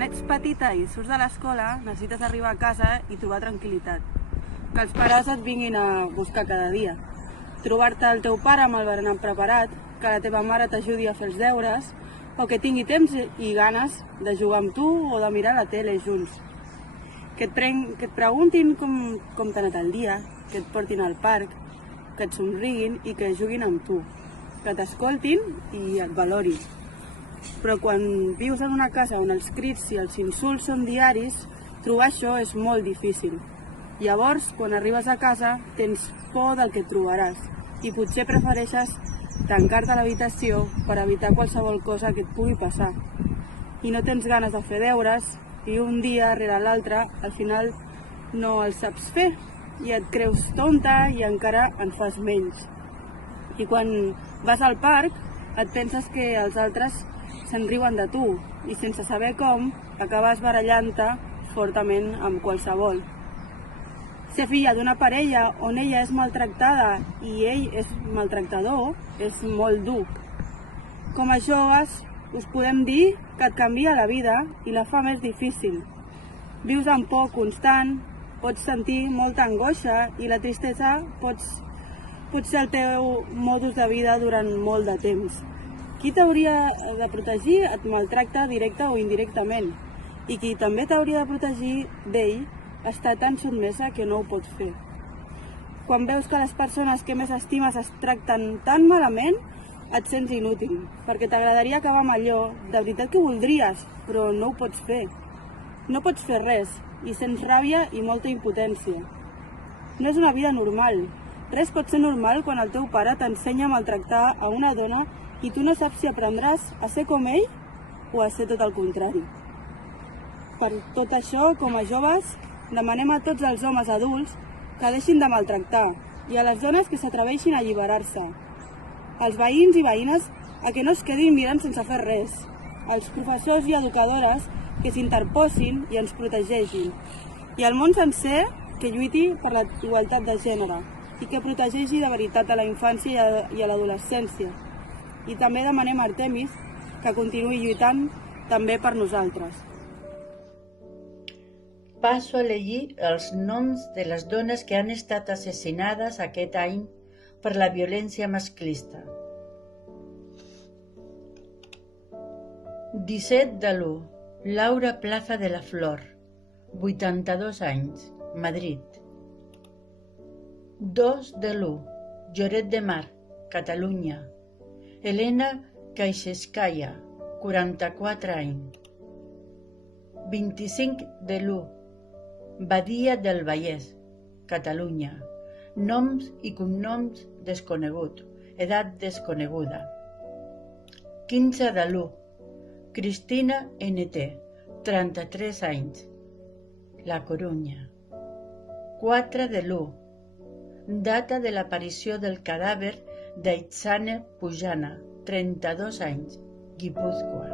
quan ets petita i surts de l'escola, necessites arribar a casa i trobar tranquil·litat. Que els pares et vinguin a buscar cada dia. Trobar-te el teu pare amb el berenar preparat, que la teva mare t'ajudi a fer els deures, o que tingui temps i ganes de jugar amb tu o de mirar la tele junts. Que et preguntin com t'ha anat el dia, que et portin al parc, que et somriguin i que juguin amb tu, que t'escoltin i et valorin. Però quan vius en una casa on els crits i els insults són diaris, trobar això és molt difícil. Llavors, quan arribes a casa, tens por del que et trobaràs i potser prefereixes tancar-te a l'habitació per evitar qualsevol cosa que et pugui passar. I no tens ganes de fer deures i un dia rere l'altre al final no els saps fer i et creus tonta i encara en fas menys. I quan vas al parc et penses que els altres se'n riuen de tu i sense saber com acabes barallant-te fortament amb qualsevol. Ser filla d'una parella on ella és maltractada i ell és maltractador és molt dur. Com a joves us podem dir que et canvia la vida i la fa més difícil. Vius amb por constant, pots sentir molta angoixa i la tristesa pot ser el teu modus de vida durant molt de temps. Qui t'hauria de protegir et maltracta directa o indirectament i qui també t'hauria de protegir d'ell està tan sotmesa que no ho pot fer. Quan veus que les persones que més estimes es tracten tan malament, et sents inútil, perquè t'agradaria acabar amb allò, de veritat que voldries, però no ho pots fer. No pots fer res, i sents ràbia i molta impotència. No és una vida normal. Res pot ser normal quan el teu pare t'ensenya a maltractar a una dona i tu no saps si aprendràs a ser com ell o a ser tot el contrari. Per tot això, com a joves, demanem a tots els homes adults que deixin de maltractar i a les dones que s'atreveixin a alliberar-se. Als veïns i veïnes a que no es quedin mirant sense fer res. Als professors i educadores que s'interposin i ens protegeixin. I al món sencer que lluiti per la igualtat de gènere i que protegeixi de veritat a la infància i a l'adolescència. I també demanem a Artemis que continuï lluitant també per nosaltres. Passo a llegir els noms de les dones que han estat assassinades aquest any per la violència masclista. 17 de l'1. Laura Plaza de la Flor, 82 anys, Madrid. 2 de l'1. Lloret de Mar, Catalunya. Elena Caixescaya, 44 anys. 25 de l'1. Badia del Vallès, Catalunya. Noms i cognoms desconegut, edat desconeguda. 15 de l'1. Cristina NT, 33 anys, La Corunya. 4 de l'1. Data de l'aparició del cadàver d'Aitzane Pujana, 32 anys, Guipúzcoa.